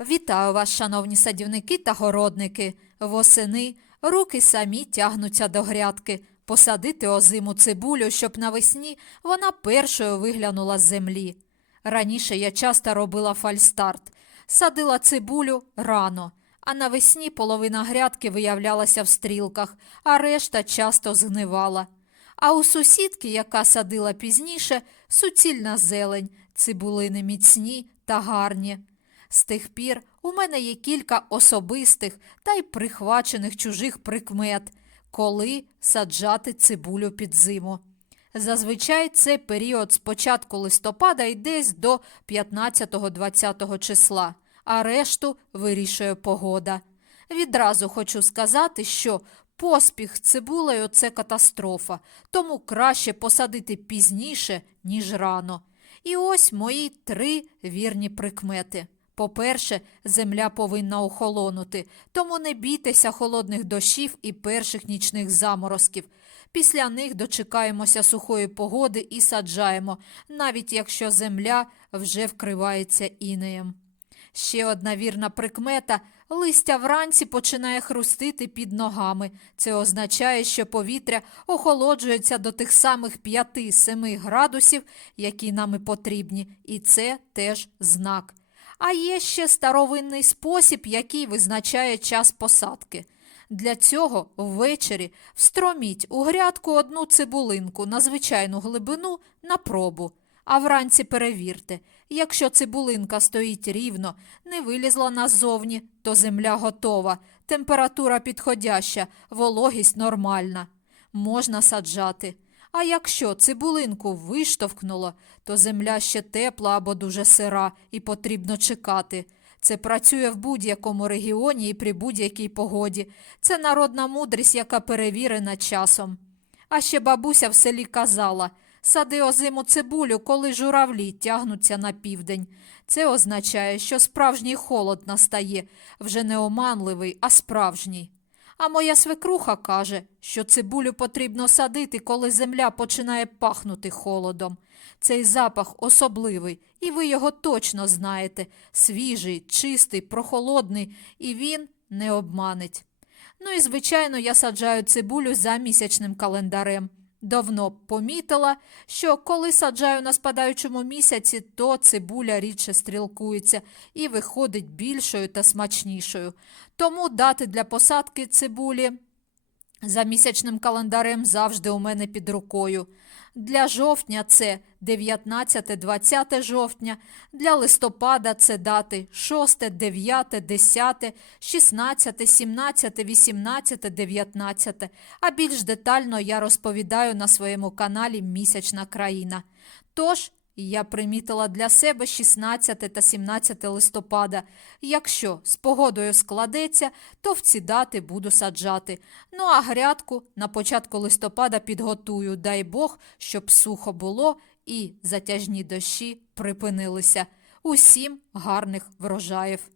Вітаю вас, шановні садівники та городники. Восени руки самі тягнуться до грядки. Посадити озиму цибулю, щоб навесні вона першою виглянула з землі. Раніше я часто робила фальстарт. Садила цибулю рано, а навесні половина грядки виявлялася в стрілках, а решта часто згнивала. А у сусідки, яка садила пізніше, суцільна зелень, цибулини міцні та гарні. З тих пір у мене є кілька особистих та й прихвачених чужих прикмет, коли саджати цибулю під зиму. Зазвичай це період з початку листопада і десь до 15-20 числа, а решту вирішує погода. Відразу хочу сказати, що поспіх цибулею це катастрофа, тому краще посадити пізніше, ніж рано. І ось мої три вірні прикмети. По-перше, земля повинна охолонути, тому не бійтеся холодних дощів і перших нічних заморозків. Після них дочекаємося сухої погоди і саджаємо, навіть якщо земля вже вкривається інеєм. Ще одна вірна прикмета листя вранці починає хрустити під ногами. Це означає, що повітря охолоджується до тих самих 5-7 градусів, які нам і потрібні, і це теж знак. А є ще старовинний спосіб, який визначає час посадки. Для цього ввечері встроміть у грядку одну цибулинку на звичайну глибину на пробу, а вранці перевірте, якщо цибулинка стоїть рівно, не вилізла назовні, то земля готова, температура підходяща, вологість нормальна. Можна саджати. А якщо цибулинку виштовхнуло, то земля ще тепла або дуже сира і потрібно чекати. Це працює в будь-якому регіоні і при будь-якій погоді. Це народна мудрість, яка перевірена часом. А ще бабуся в селі казала сади озиму цибулю, коли журавлі тягнуться на південь. Це означає, що справжній холод настає, вже не оманливий, а справжній. А моя свекруха каже, що цибулю потрібно садити, коли земля починає пахнути холодом. Цей запах особливий, і ви його точно знаєте свіжий, чистий, прохолодний, і він не обманить. Ну і, звичайно, я саджаю цибулю за місячним календарем. Давно помітила, що коли саджаю на спадаючому місяці, то цибуля рідше стрілкується і виходить більшою та смачнішою. Тому дати для посадки цибулі за місячним календарем завжди у мене під рукою. Для жовтня це 19-20 жовтня, для листопада це дати 6, 9, 10, 16, 17, 18, 19. А більш детально я розповідаю на своєму каналі Місячна країна. Тож, я примітила для себе 16 та 17 листопада. Якщо з погодою складеться, то в ці дати буду саджати. Ну а грядку на початку листопада підготую, дай Бог, щоб сухо було і затяжні дощі припинилися. Усім гарних врожаїв!